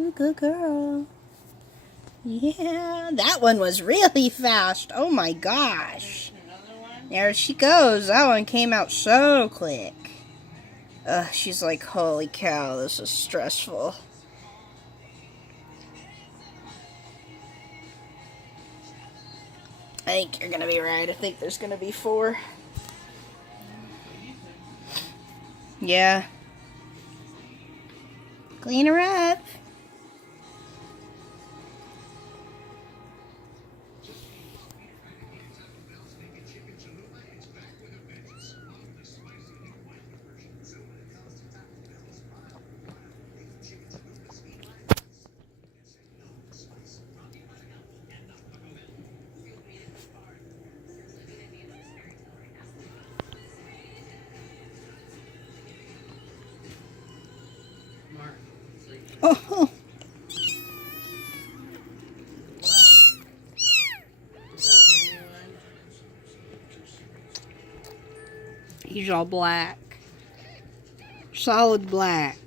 Ooh, good girl. Yeah, that one was really fast. Oh my gosh. There she goes. That one came out so quick. She's like, holy cow, this is stressful. I think you're gonna be right. I think there's gonna be 4. Yeah. Clean her up. Oh. He's all black. Solid black.